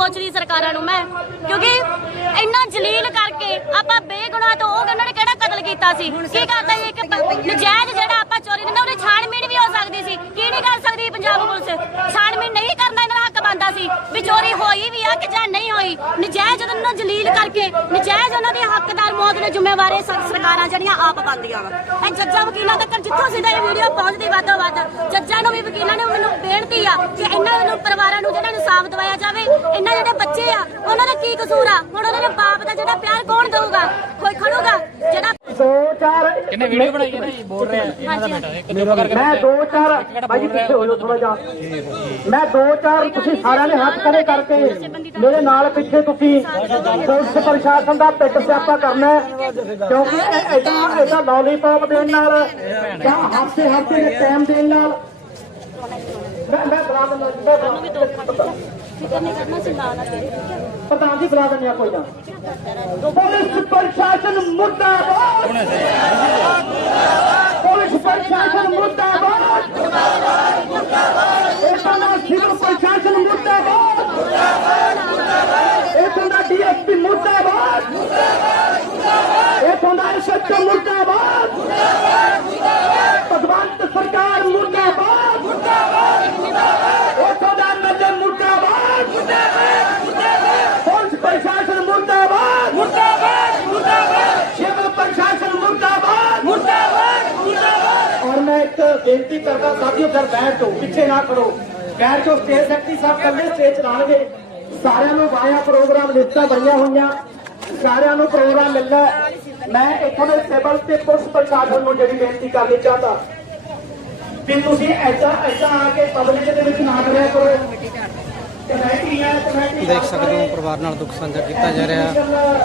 ਪੁੱਛਦੀ ਸਰਕਾਰਾਂ ਨੂੰ ਮੈਂ। ਕਿਉਂਕਿ ਇੰਨਾ ਜਲੀਲ ਕਰਕੇ ਆਪਾਂ ਬੇਗੁਨਾਹ ਤੋਂ ਉਹ ਉਹਨਾਂ ਨੇ ਕਿਹੜਾ ਕਤਲ ਕੀਤਾ ਸੀ? ਕੀ ਕਰਦਾ ਸੀ ਇੱਕ ਨਜਾਇਜ਼ ਜਿਹੜਾ ਆਪਾਂ ਚੋਰੀ ਦਿੰਦਾ ਉਹਦੀ ਛਾਣਬੀਣ ਵੀ ਹੋ ਸਕਦੀ ਸੀ। ਕੀ ਨਹੀਂ ਕਰ ਸਕਦੀ ਪੰਜਾਬ ਪੁਲਿਸ? ਛਾਣਬੀਣ ਨਹੀਂ ਕਰਨਾ ਇਹਨਾਂ ਦਾ ਹੱਕ ਬਣਦਾ ਸੀ ਵੀ ਚੋਰੀ ਹੋਈ ਵੀ ਆ ਕਿ ਜਾਂ ਨਹੀਂ ਹੋਈ, ਨਜਾਇਜ਼ ਉਹਨਾਂ ਨੂੰ ਜਲੀਲ ਕਰਕੇ, ਨਜਾਇਜ਼ ਉਹਨਾਂ ਦੇ ਹੱਕਦਾਰ ਮੌਤ ਦੇ ਜ਼ਿੰਮੇਵਾਰ ਇਹ ਸਰਕਾਰਾਂ ਜਿਹੜੀਆਂ ਆਪ ਬਣਦੀਆਂ ਵਾ। ਇਹ ਜੱਜਾਂ ਵਕੀਲਾਂ ਤੱਕ ਜਿੱਥੋਂ ਸਿੱਧਾ ਇਹ ਵੀਡੀਓ ਪਹੁੰਚਦੀ ਵੱਧ ਤੋਂ ਵੱਧ, ਜੱਜਾਂ ਨੂੰ ਵੀ ਵਕੀਲਾਂ ਨੂੰ ਮੈਨੂੰ ਬੇਨਤੀ ਆ ਕਿ ਇਹਨਾਂ ਨੂੰ, ਪਰਿਵਾਰਾਂ ਨੂੰ ਜਿਹੜਾ ਇਨਸਾਫ ਦਿਵਾਇਆ ਜਾਵੇ, ਇਹਨਾਂ ਜਿਹੜੇ ਬੱਚੇ ਆ, ਉਹਨਾਂ ਦਾ ਕੀ ਕਸੂਰ ਆ? ਹੁਣ ਉਹਨਾਂ ਦੇ ਬਾਪ ਦਾ ਜਿਹੜਾ ਪਿਆਰ ਕੌਣ ਦਊਗਾ? ਕੋਈ ਖੜੂਗਾ? ਜਿਹੜਾ ਦੋ ਚਾਰ ਇਹਨੇ ਵੀਡੀਓ ਬਣਾਈ ਹੈ ਨਾ ਜੀ ਬੋਲ ਰਿਹਾ ਇਹਨਾਂ ਦਾ ਬੇਟਾ ਇੱਕ ਚੁੱਪ ਕਰਕੇ ਮੈਂ ਦੋ ਚਾਰ ਭਾਈ ਜੀ ਪਿੱਛੇ ਹੋ ਜਾਓ ਥੋੜਾ ਜਿਹਾ। ਮੈਂ ਦੋ ਚਾਰ ਤੁਸੀਂ ਸਾਰਿਆਂ ਨੇ ਹੱਥ ਖੜੇ ਕਰਕੇ ਮੇਰੇ ਨਾਲ ਪਿੱਛੇ ਤੁਸੀਂ ਪੁਲਿਸ ਪ੍ਰਸ਼ਾਸਨ ਦਾ ਪਿੱਟ ਸਿਆਪਾ ਕਰਨਾ ਹੈ ਕਿਉਂਕਿ ਇਹ ਐਡਾ ਐਡਾ ਲੋਲੀਪੌਪ ਦੇਣ ਨਾਲ ਜਾਂ ਹਫ਼ਤੇ ਹਫ਼ਤੇ ਦੇ ਟਾਈਮ ਦੇਣ ਨਾਲ ਮੈਂ ਮੈਂ ਦਿੰਦਾ ਮੈਂ ਬੁਲਾ- ਵੀ ਦੋ ਖੜ ਫਿਕਰ ਨਹੀਂ ਕਰਨਾ ਸੀ ਤੇਰੇ ਪ੍ਰਧਾਨ ਜੀ ਬੁਲਾ ਦਿੰਦੇ ਆ ਕੋਈ ਨਾ। ਪੁਲਿਸ ਪ੍ਰਸ਼ਾਸਨ ਮੁਰਦਾਬਾਦ। ਪੁਲਿਸ ਪ੍ਰਸ਼ਾਸਨ ਮੁਰਦਾਬਾਦ। ਇਥੋਂ ਦਾ ਸਿਵਲ ਪ੍ਰਸ਼ਾਸਨ ਮੁਰਦਾਬਾਦ। ਇਥੋਂ ਦਾ ਡੀਐਸਪੀ ਮੁਰਦਾਬਾਦ। ਇਥੋਂ ਦਾ ਐਸਐਚਓ ਮੁਰਦਾਬਾਦ। ਭਗਵੰਤ ਸਰਕਾਰ ਮੁਰਦਾਬਾਦ ਇਥੋਂ ਦਾ ਨਜ਼ਰ ਮੁਰਦਾਬਾਦ ਪੁਲਿਸ ਪ੍ਰਸ਼ਾਸਨ ਮੁਰਦਾਬਾਦ ਮੁਰਦਾਬਾਦ ਮੁਰਦਾਬਾਦ ਸਿਵਲ ਪ੍ਰਸ਼ਾਸਨ ਮੁਰਦਾਬਾਦ ਮੁਰਦਾਬਾਦ ਮੁਰਦਾਬਾਦ ਔਰ ਮੈਂ ਇੱਕ ਬੇਨਤੀ ਕਰਦਾ ਸਾਥੀਓ ਫਿਰ ਬੈਠ ਜਾਓ ਪਿੱਛੇ ਨਾ ਖੜੋ। ਬੈਠ ਜਾਓ ਸਟੇਜ ਸੈਕਟਰੀ ਸਾਹਿਬ ਕੱਲੇ ਸਟੇਜ ਚਲਾਣਗੇ ਸਾਰਿਆਂ ਨੂੰ ਵਾਇਆ ਪ੍ਰੋਗਰਾਮ ਲਿਸਟਾਂ ਬਣੀਆਂ ਹੋਈਆਂ। ਸਾਰਿਆਂ ਨੂੰ ਪ੍ਰੋਗਰਾਮ ਮਿਲਦਾ। ਮੈਂ ਇੱਥੋਂ ਦੇ ਸਿਵਲ ਤੇ ਪੁਲਿਸ ਪ੍ਰਸ਼ਾਸਨ ਨੂੰ ਜਿਹੜੀ ਬੇਨਤੀ ਕਰਨੀ ਚਾਹਤਾ ਵੀ ਤੁਸੀਂ ਐਦਾਂ ਐਦਾਂ ਆ ਕੇ ਪਬਲਿਕ ਦੇ ਵਿੱਚ ਨਾ ਕਰਿਆ ਕਰੋ। ਦੇਖ ਸਕਦੇ ਹੋ ਪਰਿਵਾਰ ਨਾਲ ਦੁੱਖ ਸਾਂਝਾ ਕੀਤਾ ਜਾ ਰਿਹਾ।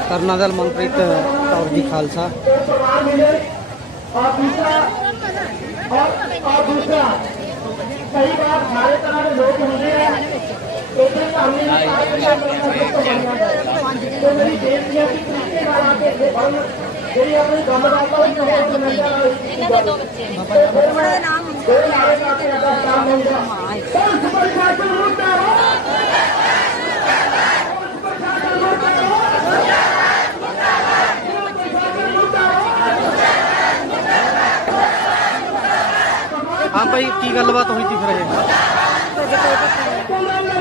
ਕਰਨਾ ਦਲ ਮਨਪ੍ਰੀਤ ਕੌਰ ਜੀ ਖਾਲਸਾ। ਦੂਸਰਾ ਕਈ ਵਾਰ ਸਾਰੇ ਤਰ੍ਹਾਂ ਦੇ ਲੋਕ ਹੁੰਦੇ ਆ ਇਹਦੇ ਸਾਹਮਣੇ ਤੇ ਮੇਰੀ ਬੇਨਤੀ ਹੈ ਕਿ ਤਰੀਕੇ ਨਾਲ ਆ ਕੇ ਇੱਥੇ ਬੜਨ ਜਿਹੜੀ ਆਪਣੀ ਗੱਲਬਾਤ ਆ ਉਹ ਹੋਰ ਕਮੈਂਟਾਂ ਨਾਲ ਇਹਨਾਂ ਦੇ ਦੋ ਬੱਚੇ। ਉਹਨਾਂ ਦਾ ਨਾਮ ਕੋਈ ਆਏਗਾ ਕਿ ਕੰਮ ਹੋਊਗਾ ਪੁਲਿਸ ਪ੍ਰਸ਼ਾਸਨ ਮੁਰਦਾਬਾਦ ਪੁਲਿਸ ਪ੍ਰਸ਼ਾਸਨ ਮੁਰਦਾਬਾਦ ਹਾਂ ਭਾਈ ਕੀ ਗੱਲਬਾਤ ਹੋਈ ਸੀ ਫਿਰ ਇਹ?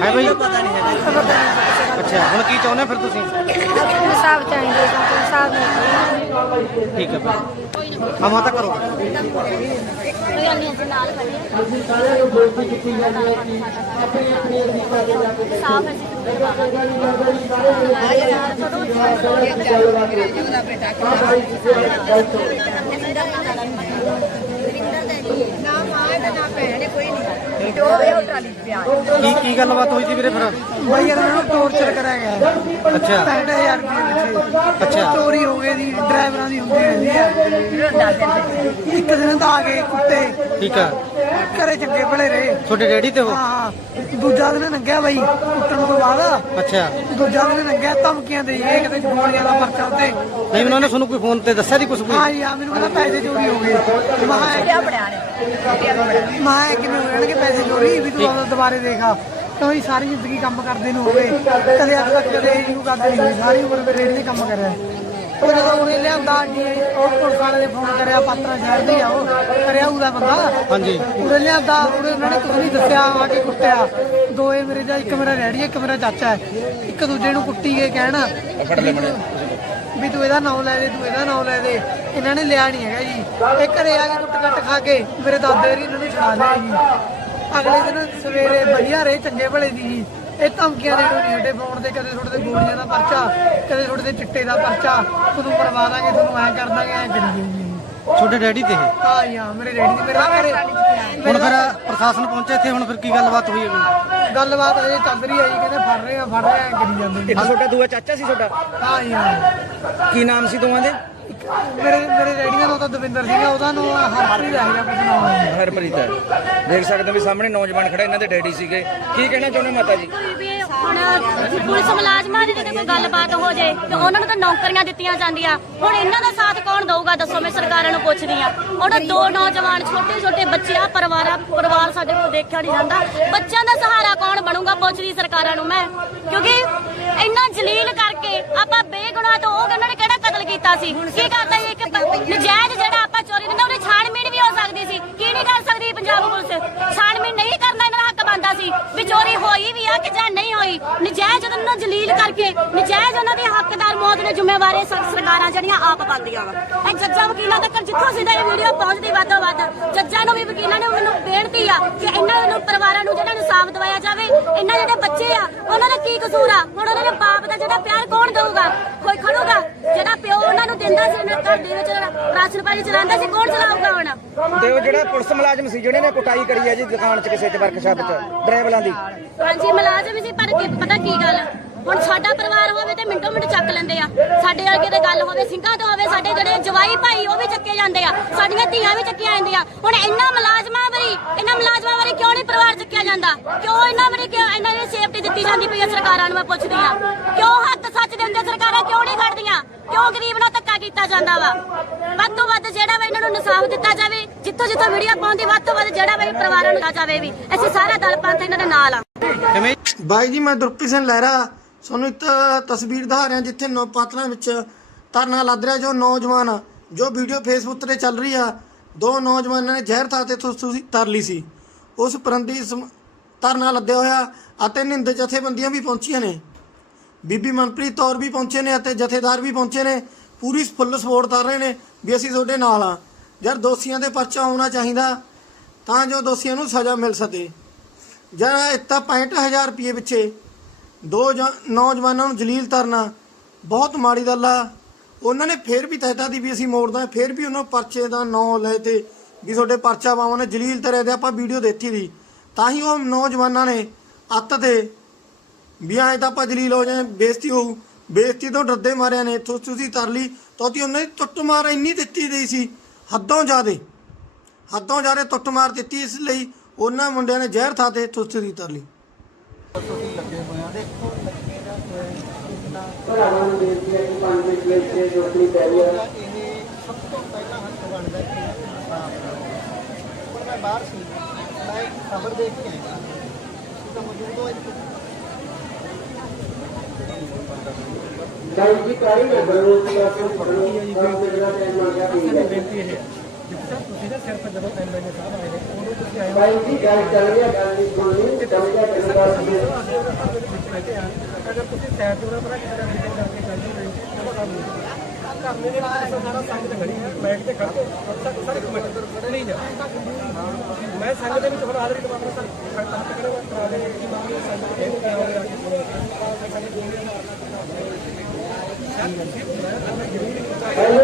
ਹੈ ਭਾਈ? ਅੱਛਾ ਹੁਣ ਕੀ ਚਾਹੁੰਦੇ ਫਿਰ ਤੁਸੀਂ? ਇਨਸਾਫ ਚਾਹੀਦਾ ਇਨਸਾਫ ਠੀਕ ਹੈ ਭਾਈ। ਹਾਂ ਮਾਤਾ ਕਰੋ। ਅਸੀਂ ਸਾਰਿਆਂ ਨੂੰ ਬੇਨਤੀ ਕੀਤੀ ਜਾਂਦੀ ਹੈ ਕਿ ਆਪਣੀ ਆਪਣੀ ਅਧਿਕਾਰ ਦੇ ਜਾ ਕੇ ਸਾਫ਼ ਅਸੀਂ ਕੀ ਕੀ ਗੱਲਬਾਤ ਹੋਈ ਸੀ ਵੀਰੇ ਫਿਰ? ਭਾਈ ਇਹਨਾਂ ਨੂੰ ਟੌਰਚਰ ਕਰਿਆ ਗਿਆ। ਅੱਛਾ। 65000 ਰੁਪਏ ਵਿੱਚ ਅੱਛਾ। ਚੋਰੀ ਹੋ ਗਈ ਦੀ ਡਰਾਈਵਰਾਂ ਦੀ ਹੁੰਦੀ ਰਹਿੰਦੀ ਹੈ ਇੱਕ ਦਿਨ ਤਾਂ ਆ ਗਏ ਕੁੱਤੇ। ਠੀਕ ਆ। ਘਰੇ ਚੰਗੇ ਭਲੇ ਰਹੇ। ਤੁਹਾਡੇ ਡੈਡੀ ਤੇ ਹੋ? ਹਾਂ। ਦੂਜਾ ਦਿਨ ਲੰਘਿਆ ਬਾਈ ਕੁੱਟਣ ਤੋਂ ਬਾਅਦ। ਅੱਛਾ। ਦੂਜਾ ਦਿਨ ਲੰਘਿਆ ਧਮਕੀਆਂ ਦੇ ਇਹ ਕਿਤੇ ਗੋਲੀਆਂ ਦਾ ਪਰਚਾ ਉੱਤੇ। ਨਹੀਂ ਉਹਨਾਂ ਨੇ ਤੁਹਾਨੂੰ ਕੋਈ ਫੋਨ ਤੇ ਦੱਸਿਆ ਦੀ ਕੁਝ ਕੋਈ? ਹਾਂ ਹਾਂ ਮੈਨੂੰ ਕਹਿੰਦਾ ਪੈਸੇ ਚੋਰੀ ਹੋ ਗਏ। ਮਾ ਮਾ ਕਿਵੇਂ ਹੋ ਜਾਣਗੇ ਪੈਸੇ ਚੋਰੀ? ਵੀ ਤੂੰ ਆਪਦਾ ਦੁਬਾਰੇ ਦੇਖਾ ਕਿਉਂਕਿ ਸਾਰੀ ਜ਼ਿੰਦਗੀ ਕੰਮ ਕਰਦੇ ਨੂੰ ਹੋ ਗਏ ਕਦੇ ਅੱਜ ਤੱਕ ਕਦੇ ਇਹਨੂੰ ਕਰਦੇ ਨਹੀਂ ਹੋਈ ਸਾਰੀ ਉਮਰ ਮੇਰੇ ਰੇੜੀ ਦੇ ਕੰਮ ਕਰਿਆ ਉਹ ਜਦੋਂ ਉਹਨੇ ਲਿਆਂਦਾ ਜੀ ਉਹ ਪੁਲਿਸ ਵਾਲੇ ਨੇ ਫੋਨ ਕਰਿਆ ਪਾਤਰਾ ਸ਼ਹਿਰ ਦੀ ਆ ਉਹ ਕਰਿਆ ਉਹਦਾ ਬੰਦਾ। ਹਾਂਜੀ। ਉਹਨੇ ਲਿਆਂਦਾ ਉਹਨੇ ਉਹਨਾਂ ਨੇ ਕੁਝ ਨਹੀਂ ਦੱਸਿਆ ਆ ਕੇ ਕੁੱਟਿਆ। ਦੋਏ ਮੇਰੇ ਦਾ ਇੱਕ ਮੇਰਾ ਹੈ ਇੱਕ ਮੇਰਾ ਚਾਚਾ ਹੈ। ਇੱਕ ਦੂਜੇ ਨੂੰ ਕੁੱਟੀ ਕੇ ਕਹਿਣਾ ਵੀ ਤੂੰ ਇਹਦਾ ਨਾਮ ਲੈ ਦੇ ਤੂੰ ਇਹਦਾ ਨਾਮ ਲੈ ਦੇ। ਇਹਨਾਂ ਨੇ ਲਿਆ ਨਹੀਂ ਹੈਗਾ ਜੀ। ਇਹ ਘਰੇ ਆ ਕੇ ਕੁੱਟ ਕੱਟ ਖਾ ਕੇ ਮੇਰੇ ਦਾਦੇ ਰੀ ਇਹਨਾਂ ਨੂੰ ਛਡਾ ਲਿਆ ਜੀ। ਅਗਲੇ ਦਿਨ ਸਵੇਰੇ ਵਧੀਆ ਰਹੇ ਚੰਗੇ ਭਲੇ ਦੀ ਜੀ। ਇਹ ਧਮਕੀਆਂ ਦੇ ਨਹੀਂ ਹਟੇ ਫੋਨ ਤੇ ਕਦੇ ਤੁਹਾਡੇ ਤੇ ਗੋਲੀਆਂ ਦਾ ਪਰਚਾ ਕਦੇ ਤੁਹਾਡੇ ਤੇ ਚਿੱਟੇ ਦਾ ਪਰਚਾ ਤੁਹਾਨੂੰ ਕਰਵਾ ਦਾਂਗੇ ਤੁਹਾਨੂੰ ਐ ਕਰ ਦਾਂਗੇ ਐ ਕਰੀ ਜਾਈਏ ਜੀ ਤੁਹਾਡੇ ਡੈਡੀ ਤੇ ਇਹ? ਹਾਂ ਜੀ ਹਾਂ ਮੇਰੇ ਡੈਡੀ ਦੀ ਮੇਰੇ ਨਾਲ ਘਰੇ ਹੁਣ ਫਿਰ ਪ੍ਰਸ਼ਾਸਨ ਪਹੁੰਚਿਆ ਇੱਥੇ ਹੁਣ ਫਿਰ ਕੀ ਗੱਲਬਾਤ ਹੋਈ ਹੈ ਕੋਈ ਗੱਲਬਾਤ ਅਜੇ ਚੱਲ ਰਹੀ ਹੈ ਜੀ ਕਹਿੰਦੇ ਫੜ ਰਹੇ ਆ ਫੜ ਰਹੇ ਆ ਕਰੀ ਜਾਂਦੇ ਨੇ। ਤੁਹਾਡਾ ਦੂਆ ਚਾਚਾ ਸੀ ਤੁਹਾਡਾ ਹਾਂ ਜੀ ਹਾਂ ਕੀ ਨਾਮ ਸੀ ਦੋਵਾਂ ਦੇ? ਮੇਰੇ ਮੇਰੇ ਡੈਡੀ ਦਾ ਨਾਮ ਤਾਂ ਦਵਿੰਦਰ ਸੀਗਾ ਉਹਦਾ ਨਾਮ ਹਰਪ੍ਰੀਤ ਹੈ ਜਾਂ ਕੁਝ ਨਾਮ। ਹੈ ਹਰਪ੍ਰੀਤ ਹੈ। ਦੇਖ ਸਕਦੇ ਹੋ ਵੀ ਸਾਹਮਣੇ ਨੌਜਵਾਨ ਖੜਾ ਇਹਨਾਂ ਦੇ ਡੈਡੀ ਸੀਗੇ। ਕੀ ਕਹਿਣਾ ਚਾਹੁੰਦੇ ਮਾਤਾ ਜੀ? ਵੀ ਹੁਣ ਪੁਲਿਸ ਮੁਲਾਜ਼ਮਾਂ ਦੀ ਕੋਈ ਕੋਈ ਗੱਲਬਾਤ ਹੋ ਜੇ ਤੇ ਉਹਨਾਂ ਨੂੰ ਤਾਂ ਨੌਕਰੀਆਂ ਦਿੱਤੀਆਂ ਜਾਂਦੀਆਂ। ਹੁਣ ਇਹਨਾਂ ਦਾ ਸਾਥ ਕੌਣ ਦਊਗਾ? ਦੱਸੋ ਮੈਂ ਸਰਕਾਰਾਂ ਨੂੰ ਪੁੱਛਦੀ ਆ ਉਹਨਾਂ ਦੋ ਨੌਜਵਾਨ ਛੋਟੇ ਛੋਟੇ ਬੱਚੇ ਆ ਪਰਿਵਾਰਾਂ ਪਰਿਵਾਰ ਸਾਡੇ ਕੋਲ ਦੇਖਿਆ ਨਹੀਂ ਜਾਂਦਾ। ਬੱਚਿਆਂ ਦਾ ਸਹਾਰਾ ਕੌਣ ਬਣੂਗਾ ਪੁੱਛਦੀ ਸਰਕਾਰਾਂ ਨੂੰ ਮੈਂ। ਕਿਉਂਕਿ ਇੰਨਾ ਜਲੀਲ ਕਰਕੇ ਆਪਾਂ ਬੇਗੁਨਾਹ ਤੋਂ ਉਹ ਉਹਨਾਂ ਨੇ ਕਿਹੜਾ ਕਤਲ ਕੀਤਾ ਸੀ? ਕੀ ਕਰਦਾ ਸੀ ਇੱਕ ਨਜਾਇਜ਼ ਜਿਹੜਾ ਆਪਾਂ ਚੋਰੀ ਦਿੰਦਾ, ਉਹਦੀ ਛਾਣਬੀਣ ਵੀ ਹੋ ਸਕਦੀ ਸੀ। ਕੀ ਨਹੀਂ ਕਰ ਸਕਦੀ ਪੰਜਾਬ ਪੁਲਿਸ? ਛਾਣਬੀਣ ਨਹੀਂ ਕਰਨਾ ਇਹਨਾਂ ਦਾ ਹੱਕ ਬਣਦਾ ਸੀ ਵੀ ਚੋਰੀ ਹੋਈ ਵੀ ਆ ਕਿ ਜਾਂ ਨਹੀਂ ਹੋਈ। ਨਜਾਇਜ਼ ਉਹਨਾਂ ਨੂੰ ਜਲੀਲ ਕਰਕੇ, ਨਜਾਇਜ਼ ਉਹਨਾਂ ਦੇ ਹੱਕਦਾਰ ਮੌਤ ਦੇ ਜ਼ਿੰਮੇਵਾਰ ਸਰਕਾਰਾਂ ਜਿਹੜੀਆਂ ਆਪ ਪਾਉਂਦੀਆਂ ਵਾ। ਇਹ ਜੱਜਾਂ ਵਕੀਲਾਂ ਤੱਕ ਜਿੱਥੋਂ ਸਿੱਧਾ ਇਹ ਵੀਡੀਓ ਪਹੁੰਚਦੀ ਵੱਧ ਤੋਂ ਵੱਧ। ਜੱਜਾਂ ਨੂੰ ਵੀ ਵਕੀਲਾਂ ਨੂੰ ਮੈਨੂੰ ਬੇਨਤੀ ਆ ਕਿ ਇਹਨਾਂ ਨੂੰ ਪਰਿਵਾਰਾਂ ਨੂੰ ਇਹਨਾਂ ਜਿਹੜੇ ਬੱਚੇ ਆ ਉਹਨਾਂ ਦਾ ਕੀ ਕਸੂਰ ਆ? ਹੁਣ ਉਹਨਾਂ ਦੇ ਬਾਪ ਦਾ ਜਿਹੜਾ ਪਿਆਰ ਕੌਣ ਦਊਗਾ? ਕੋਈ ਖੜੂਗਾ? ਜਿਹੜਾ ਪਿਓ ਉਹਨਾਂ ਨੂੰ ਦਿੰਦਾ ਸੀ ਉਹਨਾਂ ਘਰ ਦੇ ਵਿੱਚ ਰਾਸ਼ਨ ਪਾਣੀ ਚਲਾਉਂਦਾ ਸੀ ਕੌਣ ਚਲਾਊਗਾ ਹੁਣ? ਤੇ ਉਹ ਜਿਹੜਾ ਪੁਲਿਸ ਮੁਲਾਜ਼ਮ ਸੀ ਜਿਹੜੇ ਨੇ ਕੁਟਾਈ ਕਰੀ ਹੈ ਜੀ ਦੁਕਾਨ 'ਚ ਕਿਸੇ 'ਚ ਵਰਕਸ਼ਾਪ 'ਚ ਡਰਾਈਵਰਾਂ ਦੀ। ਹਾਂਜੀ ਮੁਲਾਜ਼ਮ ਸੀ ਪਰ ਕੀ ਪਤਾ ਕੀ ਗੱਲ? ਹੁਣ ਸਾਡਾ ਪਰਿਵਾਰ ਹੋਵੇ ਤੇ ਮਿੰਟੋ ਮਿੰਟ ਚੱਕ ਲੈਂਦੇ ਆ। ਸਾਡੇ ਵਰਗੇ ਤੇ ਗੱਲ ਹੋਵੇ ਸਿੰਘਾਂ ਤੋਂ ਹੋਵੇ ਸਾਡੇ ਜਿਹੜੇ ਜਵਾਈ ਭਾਈ ਉਹ ਵੀ ਚੱਕੇ ਜਾਂਦੇ ਆ। ਸਾਡੀਆਂ ਧੀਆਂ ਵੀ ਚੱਕੀਆਂ ਜਾਂਦੀਆਂ। ਹੁਣ ਇਹਨਾਂ ਮੁਲਾਜ਼ਮਾਂ ਵਾਰੀ ਇਹਨਾਂ ਮੁਲਾਜ਼ਮਾਂ ਵਾਰੀ ਕਿਉਂ ਨਹੀਂ ਪਰਿਵਾਰ ਚੱਕਿਆ ਜਾਂਦਾ? ਕਿਉਂ ਇਹਨਾਂ ਵਾਰੀ ਕਿਉਂ ਇਹਨਾਂ ਦੀ ਸੇਫਟੀ ਦਿੱਤੀ ਜਾਂਦੀ ਪਈ ਆ ਸਰਕਾਰਾਂ ਨੂੰ ਮੈਂ ਪੁੱਛਦੀ ਆ। ਕਿਉਂ ਹੱਕ ਸੱਚ ਦਿੰਦੇ ਸਰਕਾਰਾਂ ਕਿਉਂ ਨਹੀਂ ਖੜਦੀਆਂ ਕਿਉਂ ਗਰੀਬ ਨਾਲ ਧੱਕਾ ਕੀਤਾ ਜਾਂਦਾ ਵਾ? ਵੱਧ ਤੋਂ ਵੱਧ ਜਿਹੜਾ ਵਾ ਇਹਨਾਂ ਨੂੰ ਇਨਸਾਫ ਦਿੱਤਾ ਜਾਵੇ ਜਿੱਥੋਂ ਜਿੱਥੋਂ ਵੀਡੀਓ ਪਾਉਂਦੀ ਵੱਧ ਤੋਂ ਵੱਧ ਜਿਹੜਾ ਵਾ ਪਰਿਵਾਰਾਂ ਨੂੰ ਦਿੱਤਾ ਜਾਵੇ ਵੀ। ਅਸੀਂ ਸਾਰਾ ਦਲ ਪੰਥ ਇਹਨਾਂ ਦੇ ਨਾਲ ਆ। ਬਾਈ ਜੀ ਮੈਂ ਦੁਰਪੀ ਸਿੰਘ ਲਹਿਰਾ। ਤੁਹਾਨੂੰ ਇੱਕ ਤਸਵੀਰ ਦਿਖਾ ਰਿਹਾ ਜਿੱਥੇ ਨੌ ਪਾਤਲਾਂ ਵਿੱਚ ਧਰਨਾ ਲੱਦ ਰਿਹਾ ਜੋ ਨੌਜਵਾਨ ਜੋ ਵੀਡੀਓ ਫੇਸਬੁੱਕ ਤੇ ਚੱਲ ਰਹੀ ਆ, ਦੋ ਨੌਜਵਾਨਾਂ ਨੇ ਜ਼ਹਿਰ ਥਾਂ ਤੇ ਤੁਸੀਂ ਤਰ ਲਈ ਸੀ। ਉਸ ਪਰੰਦੀ ਸਮ- ਧਰਨਾ ਲੱਦਿਆ ਹੋਇਆ ਅਤੇ ਨਿੰਦ ਜਥੇਬੰਦੀਆਂ ਵੀ ਪਹੁੰਚੀਆਂ ਨੇ। ਬੀਬੀ ਮਨਪ੍ਰੀਤ ਤੌਰ ਵੀ ਪਹੁੰਚੇ ਨੇ ਅਤੇ ਜਥੇਦਾਰ ਵੀ ਪਹੁੰਚੇ ਨੇ। ਪੂਰੀ ਫੁੱਲ ਸਪੋਰਟ ਕਰ ਰਹੇ ਨੇ ਵੀ ਅਸੀਂ ਤੁਹਾਡੇ ਨਾਲ ਆ ਯਾਰ ਦੋਸ਼ੀਆਂ ਦੇ ਪਰਚਾ ਆਉਣਾ ਚਾਹੀਦਾ, ਤਾਂ ਜੋ ਦੋਸ਼ੀਆਂ ਨੂੰ ਸਜ਼ਾ ਮਿਲ ਸਕੇ। ਜਿਹੜਾ ਇੱਤਾ 65000 ਰੁਪਏ ਪਿੱਛੇ ਦੋ ਜਾਂ- ਨੌਜਵਾਨਾਂ ਨੂੰ ਜਲੀਲ ਤਰਨਾ, ਬਹੁਤ ਮਾੜੀ ਗੱਲ ਆ। ਉਹਨਾਂ ਨੇ ਫੇਰ ਵੀ ਤਹਿਤਾ ਦੀ ਵੀ ਅਸੀਂ ਮੋੜਦਾ, ਫੇਰ ਵੀ ਉਹਨਾਂ ਪਰਚੇ ਦਾ ਨਾਂ ਲੈ ਤੇ ਵੀ ਤੁਹਾਡੇ ਪਰਚਾ ਪਾਵਾਂ ਨੇ ਜਲੀਲ ਤਰੇ ਦੇ ਆਪਾਂ ਵੀਡੀਓ ਦੇਖੀ ਦੀ। ਤਾਂ ਹੀ ਉਹ ਨੌਜਵਾਨਾਂ ਨੇ ਅੱਤ ਤੇ ਵੀ ਐਂ ਤਾਂ ਆਪਾਂ ਜਲੀਲ ਹੋ ਜਾਏ, ਬੇਇੱਜ਼ਤੀ ਹੋਊ। ਬੇਇੱਜ਼ਤੀ ਤੋਂ ਡਰਦੇ ਮਾਰਿਆਂ ਨੇ ਤੁ- ਤੁਸੀਂ ਤਰ ਲਈ। ਤੋਤੀ ਉਹਨਾਂ ਦੀ ਟੁੱਟ ਮਾਰ ਇੰਨੀ ਦਿੱਤੀ ਗਈ ਸੀ, ਹੱਦੋਂ ਜ਼ਿਆਦੇ। ਹੱਦੋਂ ਜ਼ਿਆਦੇ ਟੁੱਟ ਮਾਰ ਦਿੱਤੀ ਇਸ ਲਈ ਉਹਨਾਂ ਮੁੰਡਿਆਂ ਨੇ ਜ਼ਹਿਰ ਥਾ ਤੇ ਤੁਸਤੀ ਦੀ ਤਰ ਲਈ ਭਰਾਵਾਂ ਨੂੰ ਬੇਨਤੀ ਹੈ ਕਿ ਪੰਜ ਮਿੰਟ ਵਿੱਚ ਰੋਟੀ ਪੈ ਰਹੀ ਹੈ ਗਾਈ ਜੀ ਕਾਰੀ ਨਾ ਬਣੋ ਕਿ ਆਪੋ ਫੜੋ ਕੰਮ ਤੇ ਜਿਹੜਾ ਟਾਈਮ ਆ ਗਿਆ ਠੀਕ ਹੈ ਬੇਨਤੀ ਇਹ ਹੈ ਜਿੱਥੇ ਤੁਸੀਂ ਨਾ ਸਿਰਫ ਜਦੋਂ ਐਮਐਲਏ ਸਾਹਿਬ ਆਏ ਨੇ ਉਦੋਂ ਗਾਈ ਜੀ ਗੱਲ ਚੱਲ ਰਹੀ ਹੈ ਗੱਲ ਨਹੀਂ ਤੇ ਚੱਲ ਗਿਆ ਬੈਠੇ ਆ ਅਗਰ ਤੁਸੀਂ ਸਾਈਡ ਤੋਂ ਪਤਾ ਕਿਸੇ ਦਾ ਮੀਟਿੰਗ ਕਰਕੇ ਚੱਲ ਜਾਓ ਉਹਦਾ ਕੰਮ ਨਹੀਂ ਕਰਨੇ ਦੇ ਵਿੱਚ ਸਾਰਾ ਸੰਗ ਤੇ ਖੜੀ ਬੈਠ ਕੇ ਖੜੋ ਤੱਕ ਸਾਰੇ ਕਮੇਟੀ ਨਹੀਂ ਜਾ। ਮੈਂ ਸੰਗ ਦੇ ਵਿੱਚ ਹੁਣ ਆਦਰੀ ਕਮਾਂਡਰ ਸਰ ਹੱਥ ਕਰੇਗਾ ਕਰਾ ਦੇ ਕਿ ਮਾਮਲੇ ਸੰਗ ਤੇ ਇਹ ਕਿਹਾ ਹੋਇਆ ਹੈਲੋ ਗਾਈ ਜੀ